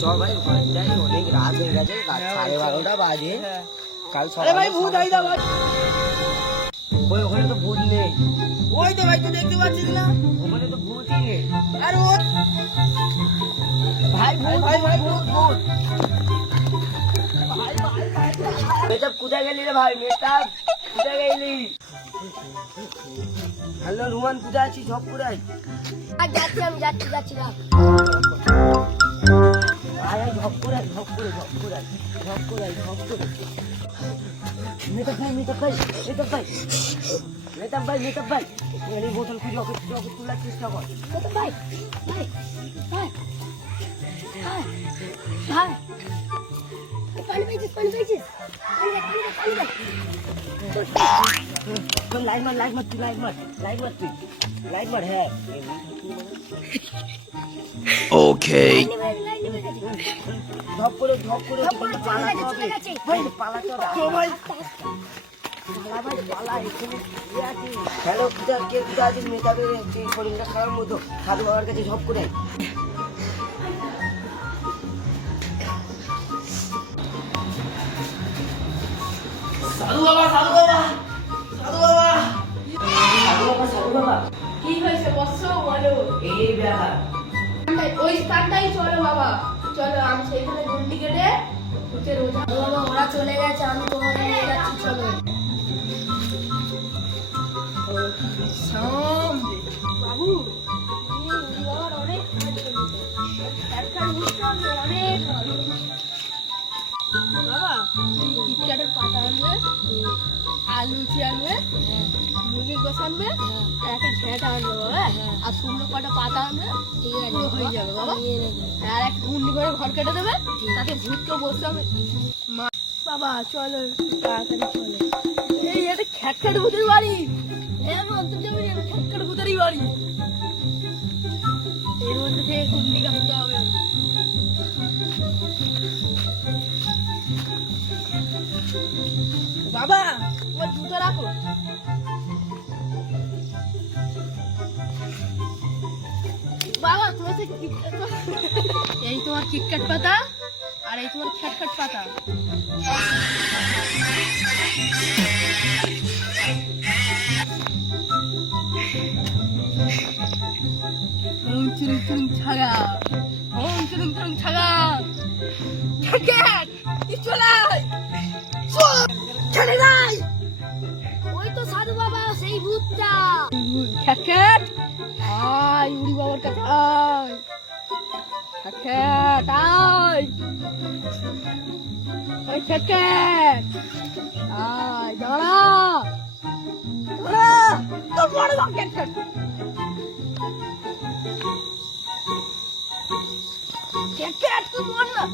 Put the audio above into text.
চল ভাই ঘর যাই অনেক রাত হয়ে গেছে সাড়ে বারোটা বাজে কাল ভাই। ভূত ভাই ওই ওখানে তো ভূত নেই। ওই তো ভাই তুই দেখতে পাচ্ছিস না। ওখানে তো ভূতই নেই। আরে ও ভাই ভূত ভাই ভাই ভূত ভূত। মেকআপ কোথায় গেলি রে ভাই? মেকআপ কোথায় গেলি? হ্যালো রুমান কোথায় আছিস? সব কোথায়? আর যাচ্ছি আমি যাচ্ছি যাচ্ছি রাখ। আয় আয় ঝপ করে আয়, ঝপ করে ঝপ করে আয়, ঝপ করে আয়, ঝপ করে। মেকআপ ভাই মেকআপ ভাই মেকআপ ভাই। মেকআপ ভাই মেকআপ ভাই। এই বোতল খুঁজে তোলার চেষ্টা কর। তো ভাই ভাই ভাই ভাই। লাইট মার লাইট মার তুই লাইট মার লাইট মার তুই লাইট মার হ্যাঁ বেড়ে ঝপ করে ঝপ করে পালাতে হবে। ভাই পালাতে হবে। ভাই পালা ভাই পালা এখানে হ্যালো কে কোথায় আছিস যে শরীরটা খারাপ মতো। সাধু বাবার কাছে ঝপ করে। বাবা সাধু বাবা সাধু বাবা সাধু বাবা সাধু বাবা কি হয়েছে বৎস বলো। এই ব্যাপার। ওই স্থানটাই চলো বাবা। চলো আমি সেইখানে গুন্ডি কেটে বাবা ওরা চলে গেছে আমি তোমাকে নিয়ে যাচ্ছি চলো। বাবু। বাবা কিটকাটের পাতা আনবে আলু চি আনবে মুরগির গোস আনবে আর একটা ঝেঁটা আনবে বাবা আর শুকনো কটা পাতা আনবে হয়ে যাবে বাবা। আর একটা গুন্ডি করে ঘর কেটে দেবে তাতে ভূতকে বসতে হবে। মা- বাবা চলো তাড়াতাড়ি চলো। এই এটা খ্যাটখ্যাট ভূতের বাড়ি। হ্যাঁ অন্তর যাবি খ্যাটখ্যাট ভূতেরই বাড়ি। এর মধ্যে থেকে গুন্ডি কাটতে হবে। বাবা তোমার জুতো রাখো বাবা তোমার সে কিটক্যাট- এই তোমার কিটক্যাট পাতা আর এই তোমার খ্যাটখ্যাট পাতা হুম চুরুং চুরুং ছাগা হুম চুরুং চুরুং ছাগা খ্যাটখ্যাট চলাই চলে সাধু বাবা, সেই ভূতটা। খ্যাটখ্যাট আয় উড়ি বাবার কাছে আয়। খ্যাটখ্যাট আয়। ওই খ্যাটখ্যাট আয়, দাঁড়া। দাঁড়া। তোর বড় বাপ খ্যাটখ্যাট খ্যাটখ্যাট তুই বল না